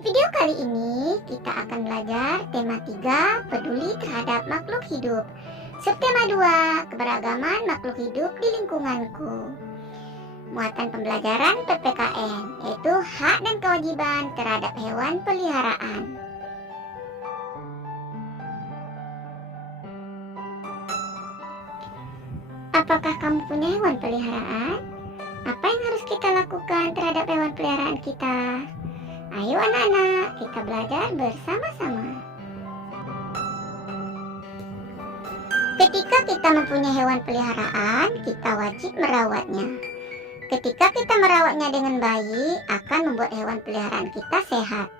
Di video kali ini kita akan belajar tema 3, peduli terhadap makhluk hidup. Subtema 2, keberagaman makhluk hidup di lingkunganku. Muatan pembelajaran PPKN, yaitu hak dan kewajiban terhadap hewan peliharaan. Apakah kamu punya hewan peliharaan? Apa yang harus kita lakukan terhadap hewan peliharaan kita? Ayo anak-anak, kita belajar bersama-sama. Ketika kita mempunyai hewan peliharaan, kita wajib merawatnya. Ketika kita merawatnya dengan baik, akan membuat hewan peliharaan kita sehat.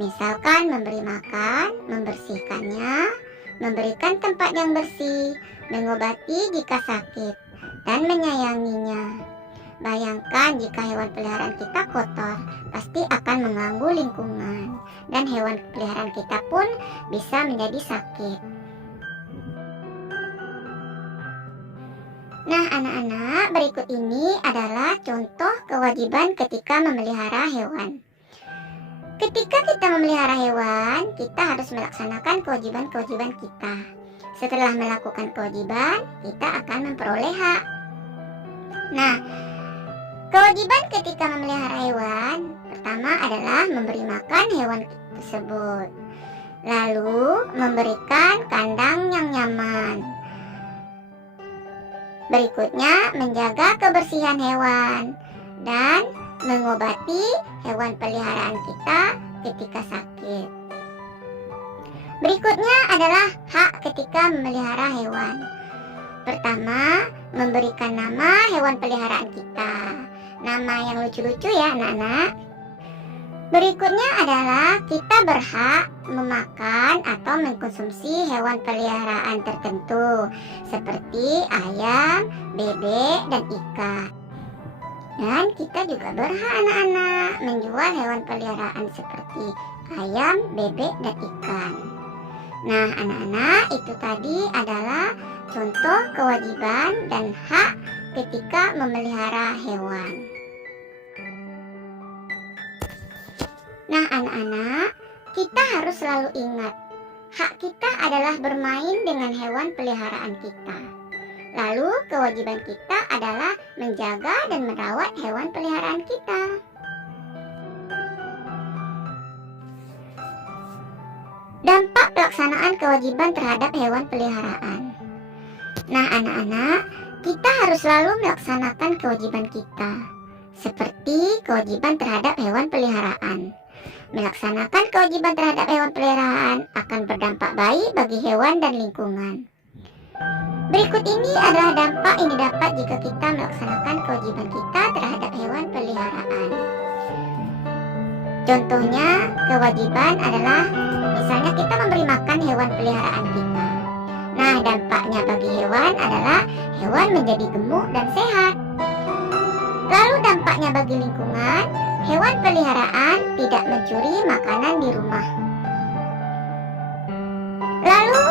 Misalkan memberi makan, membersihkannya, memberikan tempat yang bersih, mengobati jika sakit, dan menyayanginya. Bayangkan jika hewan peliharaan kita kotor, pasti akan mengganggu lingkungan, dan hewan peliharaan kita pun bisa menjadi sakit. Nah anak-anak, berikut ini adalah contoh kewajiban ketika memelihara hewan. Ketika kita memelihara hewan, kita harus melaksanakan kewajiban-kewajiban kita. Setelah melakukan kewajiban, kita akan memperoleh hak. Nah, kewajiban ketika memelihara hewan pertama adalah memberi makan hewan tersebut, lalu memberikan kandang yang nyaman. Berikutnya menjaga kebersihan hewan dan mengobati hewan peliharaan kita ketika sakit. Berikutnya adalah hak ketika memelihara hewan. Pertama, memberikan nama hewan peliharaan kita. Nama yang lucu-lucu ya anak-anak. Berikutnya adalah kita berhak memakan atau mengkonsumsi hewan peliharaan tertentu seperti ayam, bebek, dan ikan. Dan kita juga berhak anak-anak menjual hewan peliharaan seperti ayam, bebek, dan ikan. Nah anak-anak, itu tadi adalah contoh kewajiban dan hak ketika memelihara hewan. Nah anak-anak, kita harus selalu ingat, hak kita adalah bermain dengan hewan peliharaan kita. Lalu kewajiban kita adalah menjaga dan merawat hewan peliharaan kita. Dampak pelaksanaan kewajiban terhadap hewan peliharaan. Nah anak-anak, kita harus selalu melaksanakan kewajiban kita, seperti kewajiban terhadap hewan peliharaan. Melaksanakan kewajiban terhadap hewan peliharaan akan berdampak baik bagi hewan dan lingkungan. Berikut ini adalah dampak yang didapat jika kita melaksanakan kewajiban kita terhadap hewan peliharaan. Contohnya, kewajiban adalah misalnya kita memberi makan hewan peliharaan kita. Nah, dampaknya bagi hewan adalah hewan menjadi gemuk dan sehat. Lalu dampaknya bagi lingkungan, hewan peliharaan tidak mencuri makanan di rumah. Lalu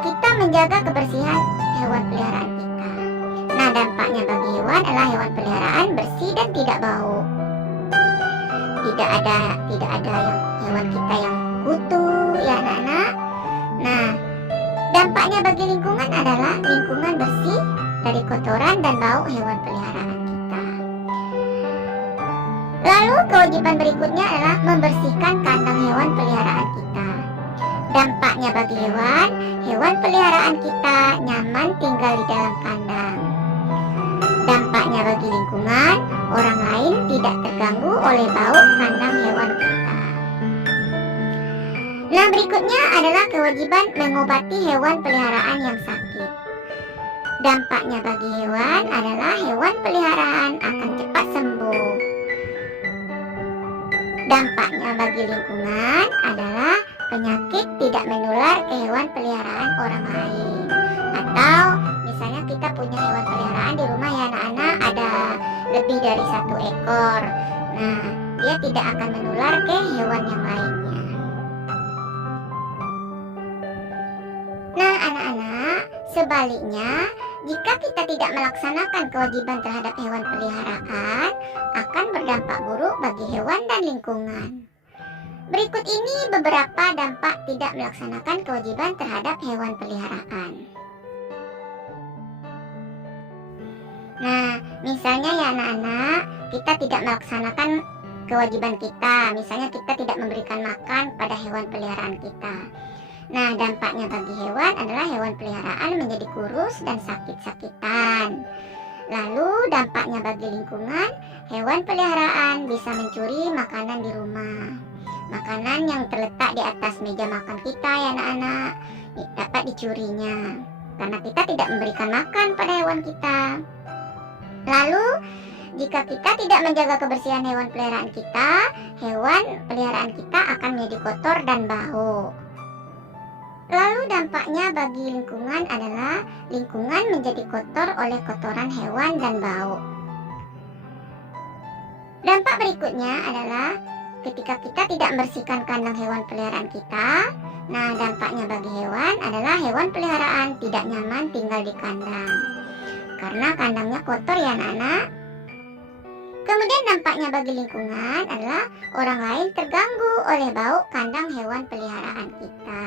kita menjaga kebersihan hewan peliharaan kita. Nah, dampaknya bagi hewan adalah hewan peliharaan bersih dan tidak bau. Tidak ada hewan kita yang kutu ya anak-anak. Nah, dampaknya bagi lingkungan adalah lingkungan bersih dari kotoran dan bau hewan peliharaan kita. Lalu kewajiban berikutnya adalah membersihkan kandang hewan peliharaan kita. Dampaknya bagi hewan peliharaan kita nyaman tinggal di dalam kandang. Dampaknya bagi lingkungan, orang lain tidak terganggu oleh bau kandang hewan kita. Nah, berikutnya adalah kewajiban mengobati hewan peliharaan yang sakit. Dampaknya bagi hewan adalah hewan peliharaan akan cepat sembuh. Dampaknya bagi lingkungan adalah penyakit tidak menular ke hewan peliharaan orang lain. Atau misalnya kita punya hewan peliharaan di rumah ya anak-anak, ada lebih dari 1 ekor. Nah, dia tidak akan menular ke hewan yang lainnya. Nah anak-anak, sebaliknya Jika kita tidak melaksanakan kewajiban terhadap hewan peliharaan, akan berdampak buruk bagi hewan dan lingkungan. Berikut ini beberapa dampak tidak melaksanakan kewajiban terhadap hewan peliharaan. Nah, misalnya ya anak-anak, kita tidak melaksanakan kewajiban kita. Misalnya kita tidak memberikan makan pada hewan peliharaan kita. Nah, dampaknya bagi hewan adalah hewan peliharaan menjadi kurus dan sakit-sakitan. Lalu dampaknya bagi lingkungan, hewan peliharaan bisa mencuri makanan di rumah. Makanan yang terletak di atas meja makan kita ya anak-anak, dapat dicurinya karena kita tidak memberikan makan pada hewan kita. Lalu, jika kita tidak menjaga kebersihan hewan peliharaan kita, hewan peliharaan kita akan menjadi kotor dan bau. Lalu dampaknya bagi lingkungan adalah lingkungan menjadi kotor oleh kotoran hewan dan bau. Dampak berikutnya adalah ketika kita tidak membersihkan kandang hewan peliharaan kita, nah dampaknya bagi hewan adalah hewan peliharaan tidak nyaman tinggal di kandang karena kandangnya kotor ya anak-anak. Kemudian dampaknya bagi lingkungan adalah orang lain terganggu oleh bau kandang hewan peliharaan kita.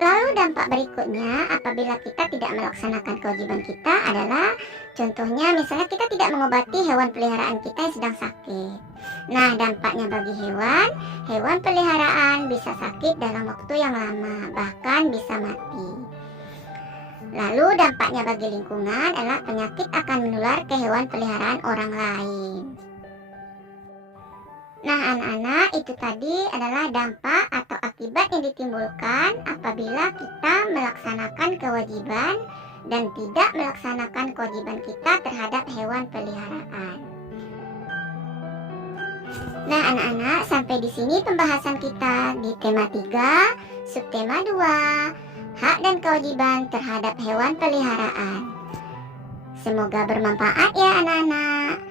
Lalu dampak berikutnya apabila kita tidak melaksanakan kewajiban kita adalah contohnya misalnya kita tidak mengobati hewan peliharaan kita yang sedang sakit. Nah, dampaknya bagi hewan peliharaan bisa sakit dalam waktu yang lama, bahkan bisa mati. Lalu dampaknya bagi lingkungan adalah penyakit akan menular ke hewan peliharaan orang lain. Nah anak-anak, itu tadi adalah dampak atau akibat yang ditimbulkan apabila kita melaksanakan kewajiban dan tidak melaksanakan kewajiban kita terhadap hewan peliharaan. Nah anak-anak, sampai di sini pembahasan kita di tema 3, subtema 2, hak dan kewajiban terhadap hewan peliharaan. Semoga bermanfaat ya anak-anak.